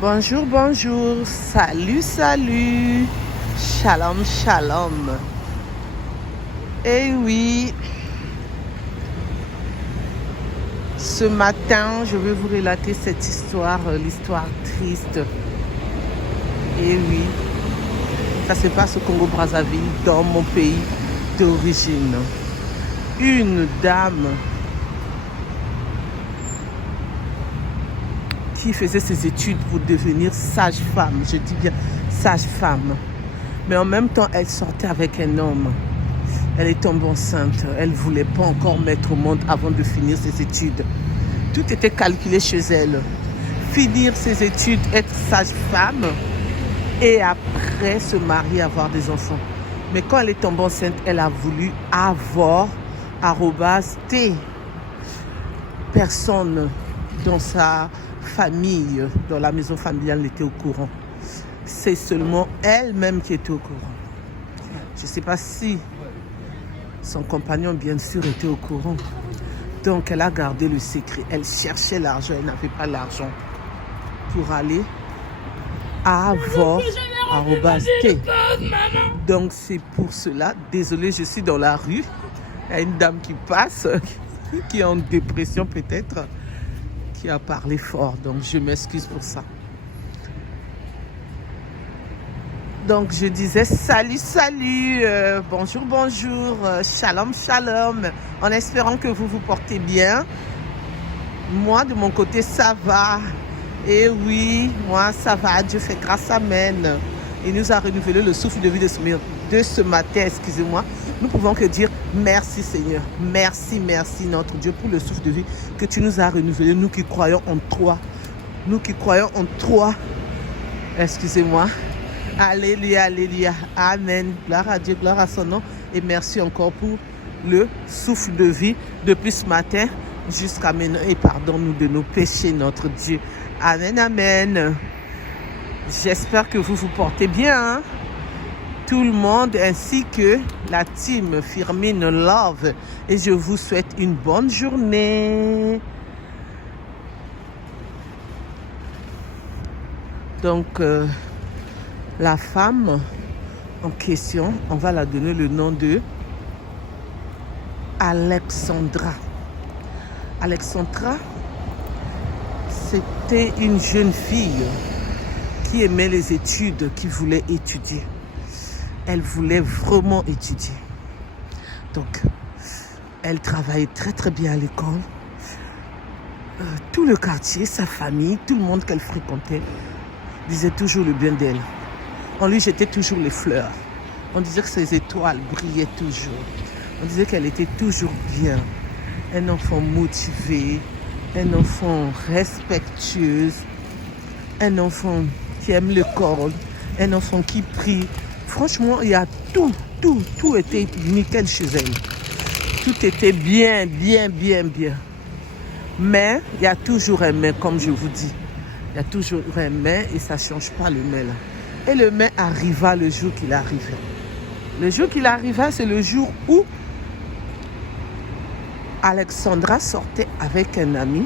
Bonjour, bonjour, salut, salut, shalom, shalom. Eh oui, ce matin, je vais vous relater cette histoire, l'histoire triste. Eh oui, ça se passe au Congo-Brazzaville, dans mon pays d'origine. Une dame qui faisait ses études pour devenir sage-femme, je dis bien sage-femme. Mais en même temps, elle sortait avec un homme. Elle est tombée enceinte. Elle ne voulait pas encore mettre au monde avant de finir ses études. Tout était calculé chez elle. Finir ses études, être sage-femme et après se marier, avoir des enfants. Mais quand elle est tombée enceinte, elle a voulu avoir @T. Personne dans sa famille, dans la maison familiale, n'était au courant. C'est seulement elle-même qui était au courant. Je ne sais pas si son compagnon, bien sûr, était au courant. Donc, elle a gardé le secret. Elle cherchait l'argent. Elle n'avait pas l'argent pour aller à avoir @T. Donc, c'est pour cela. Désolée, je suis dans la rue. Il y a une dame qui passe, qui est en dépression peut-être, qui a parlé fort. Donc, je m'excuse pour ça. Donc, je disais salut, salut, bonjour, bonjour, shalom, shalom, en espérant que vous vous portez bien. Moi, de mon côté, ça va. Et oui, moi, ça va. Dieu fait grâce, amen. Il nous a renouvelé le souffle de vie de ce matin, excusez-moi. Nous pouvons que dire merci, Seigneur. Merci, merci, notre Dieu, pour le souffle de vie que tu nous as renouvelé. Nous qui croyons en toi. Nous qui croyons en toi. Excusez-moi. Alléluia, alléluia, amen, gloire à Dieu, gloire à son nom. Et merci encore pour le souffle de vie depuis ce matin jusqu'à maintenant. Et pardonne-nous de nos péchés, notre Dieu. Amen, amen. J'espère que vous vous portez bien, hein? Tout le monde ainsi que la team Firmine Love. Et je vous souhaite une bonne journée. Donc, la femme en question, on va la donner le nom de Alexandra. Alexandra, c'était une jeune fille qui aimait les études, qui voulait étudier. Elle voulait vraiment étudier. Donc, elle travaillait très très bien à l'école. Tout le quartier, sa famille, tout le monde qu'elle fréquentait disait toujours le bien d'elle. On lui jetait toujours les fleurs. On disait que ses étoiles brillaient toujours. On disait qu'elle était toujours bien. Un enfant motivé, un enfant respectueux, un enfant qui aime l'école, un enfant qui prie. Franchement, il y a tout était nickel chez elle. Tout était bien. Mais il y a toujours un mais, comme je vous dis. Il y a toujours un mais et ça ne change pas le mais là. Et le mais arriva le jour qu'il arrivait. Le jour qu'il arriva, c'est le jour où Alexandra sortait avec un ami.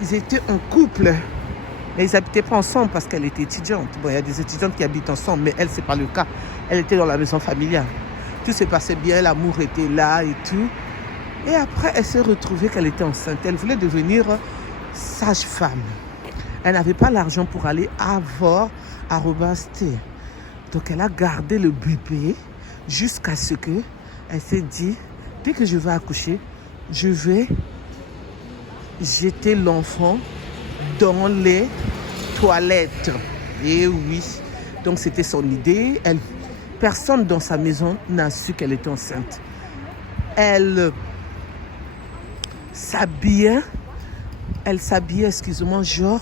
Ils étaient en couple. Mais ils n'habitaient pas ensemble parce qu'elle était étudiante. Bon, il y a des étudiantes qui habitent ensemble, mais elle, ce n'est pas le cas. Elle était dans la maison familiale. Tout se passait bien, l'amour était là et tout. Et après, elle s'est retrouvée qu'elle était enceinte. Elle voulait devenir sage-femme. Elle n'avait pas l'argent pour aller avoir @T. Donc, elle a gardé le bébé jusqu'à ce que elle s'est dit, dès que je vais accoucher, je vais jeter l'enfant dans les toilettes. Et oui, donc c'était son idée. Personne dans sa maison n'a su qu'elle était enceinte. Elle s'habillait, excusez-moi, genre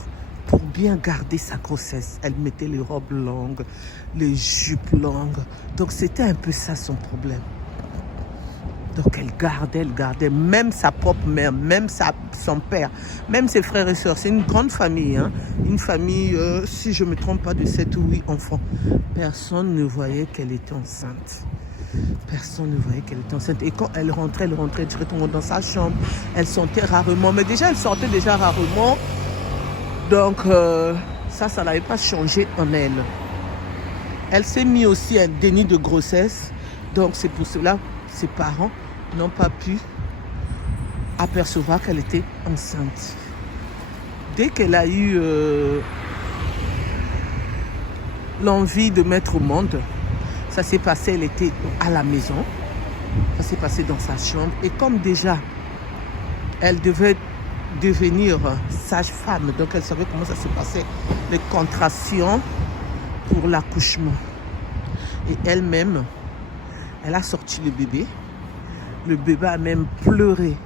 pour bien garder sa grossesse. Elle mettait les robes longues, les jupes longues. Donc c'était un peu ça son problème. Donc elle gardait, même sa propre mère, même son père, même ses frères et sœurs. C'est une grande famille, hein? Une famille, si je ne me trompe pas, de 7 ou 8 enfants. Personne ne voyait qu'elle était enceinte. Personne ne voyait qu'elle était enceinte. Et quand elle rentrait directement dans sa chambre. Elle sortait rarement. Mais déjà, elle sortait déjà rarement Donc, ça n'avait pas changé en elle. Elle s'est mis aussi un déni de grossesse. Donc, c'est pour cela que ses parents n'ont pas pu apercevoir qu'elle était enceinte. Dès qu'elle a eu l'envie de mettre au monde, ça s'est passé, elle était à la maison. Ça s'est passé dans sa chambre. Et comme déjà, elle devait devenir sage-femme, donc elle savait comment ça se passait, les contractions pour l'accouchement. Et elle-même, elle a sorti le bébé. Le bébé a même pleuré.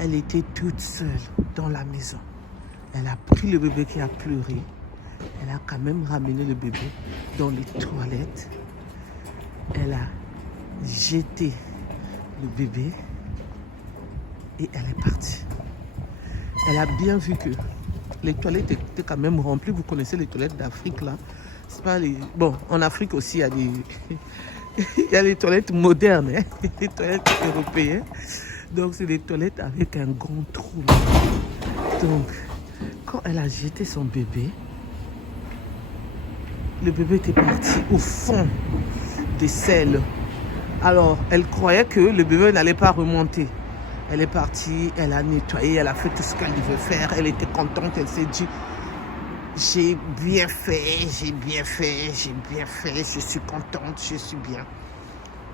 Elle était toute seule dans la maison. Elle a pris le bébé qui a pleuré. Elle a quand même ramené le bébé dans les toilettes. Elle a jeté le bébé et elle est partie. Elle a bien vu que les toilettes étaient quand même remplies. Vous connaissez les toilettes d'Afrique là. C'est pas les... Bon, en Afrique aussi, il y a des... il y a les toilettes modernes, hein? Les toilettes européennes. Donc, c'est des toilettes avec un grand trou. Donc, quand elle a jeté son bébé, le bébé était parti au fond des selles. Alors, elle croyait que le bébé n'allait pas remonter. Elle est partie, elle a nettoyé, elle a fait tout ce qu'elle devait faire. Elle était contente, elle s'est dit, j'ai bien fait, je suis contente, je suis bien.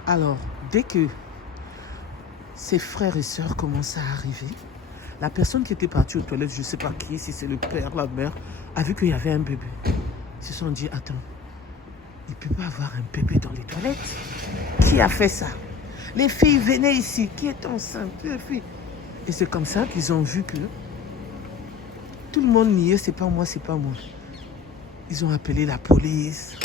Alors, dès que ses frères et sœurs commencent à arriver, la personne qui était partie aux toilettes, je ne sais pas qui, si c'est le père, la mère, a vu qu'il y avait un bébé. Ils se sont dit, attends, il ne peut pas avoir un bébé dans les toilettes. Qui a fait ça? Les filles venaient ici. Qui est enceinte? Les filles. Et c'est comme ça qu'ils ont vu que tout le monde niait, c'est pas moi, c'est pas moi. Ils ont appelé la police.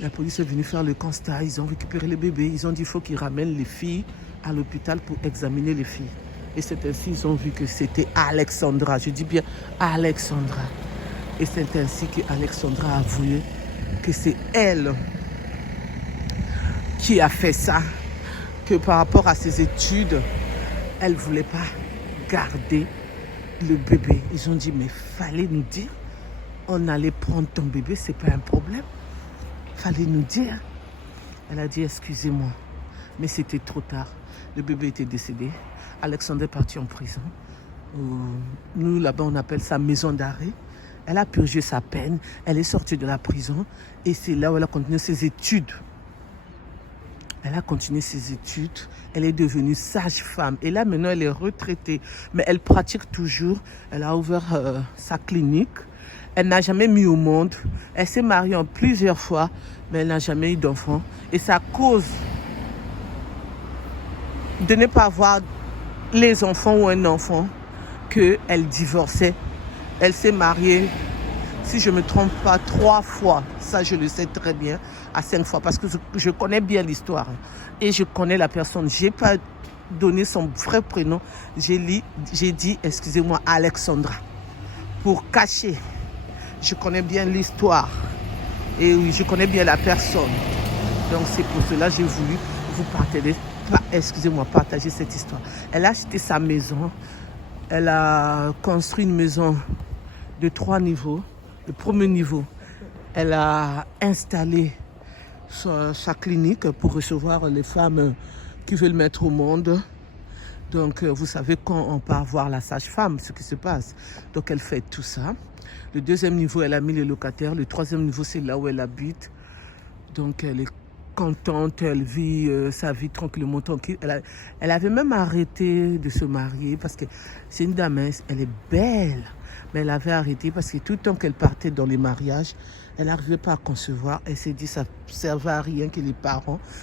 La police est venue faire le constat. Ils ont récupéré les bébés. Ils ont dit qu'il faut qu'ils ramènent les filles à l'hôpital pour examiner les filles. Et c'est ainsi qu'ils ont vu que c'était Alexandra. Je dis bien Alexandra. Et c'est ainsi qu'Alexandra a avoué que c'est elle qui a fait ça, que par rapport à ses études, elle ne voulait pas garder le bébé. Ils ont dit, mais fallait nous dire, on allait prendre ton bébé, c'est pas un problème. Fallait nous dire. Elle a dit, excusez-moi, mais c'était trop tard. Le bébé était décédé. Alexandre est parti en prison. Nous, là-bas, on appelle ça maison d'arrêt. Elle a purgé sa peine. Elle est sortie de la prison. Et c'est là où elle a continué ses études. Elle a continué ses études. Elle est devenue sage-femme. Et là, maintenant, elle est retraitée. Mais elle pratique toujours. Elle a ouvert sa clinique. Elle n'a jamais mis au monde. Elle s'est mariée en plusieurs fois. Mais elle n'a jamais eu d'enfant. Et c'est à cause de ne pas avoir les enfants ou un enfant qu'elle divorçait. Elle s'est mariée, si je ne me trompe pas, 3 fois. Ça, je le sais très bien, à 5 fois. Parce que je connais bien l'histoire. Et je connais la personne. Je n'ai pas donné son vrai prénom. J'ai dit, excusez-moi, Alexandra. Pour cacher. Je connais bien l'histoire. Et oui, je connais bien la personne. Donc, c'est pour cela que j'ai voulu vous partager cette histoire. Elle a acheté sa maison. Elle a construit une maison de 3 niveaux. Le premier niveau, elle a installé sa clinique pour recevoir les femmes qui veulent mettre au monde. Donc, vous savez, quand on part voir la sage-femme, ce qui se passe. Donc, elle fait tout ça. Le deuxième niveau, elle a mis les locataires. Le troisième niveau, c'est là où elle habite. Donc, elle est contente, elle vit sa vie tranquillement, tranquille. Elle avait même arrêté de se marier parce que c'est une dame, elle est belle. Mais elle avait arrêté parce que tout le temps qu'elle partait dans les mariages, elle n'arrivait pas à concevoir. Elle s'est dit ça ne servait à rien que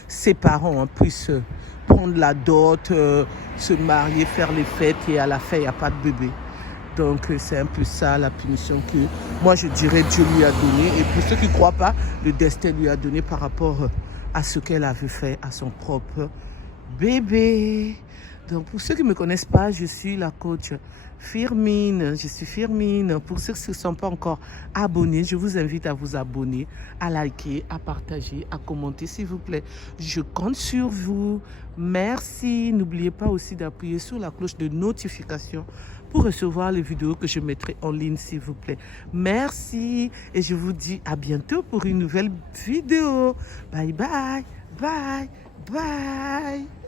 ses parents puissent prendre la dot, se marier, faire les fêtes et à la fin, il n'y a pas de bébé. Donc, c'est un peu ça la punition que moi, je dirais Dieu lui a donnée. Et pour ceux qui ne croient pas, le destin lui a donné par rapport à ce qu'elle avait fait à son propre bébé. Donc, pour ceux qui ne me connaissent pas, je suis la coach Firmine. Je suis Firmine. Pour ceux qui ne sont pas encore abonnés, je vous invite à vous abonner, à liker, à partager, à commenter, s'il vous plaît. Je compte sur vous. Merci. N'oubliez pas aussi d'appuyer sur la cloche de notification pour recevoir les vidéos que je mettrai en ligne, s'il vous plaît. Merci. Et je vous dis à bientôt pour une nouvelle vidéo. Bye bye. Bye. Bye.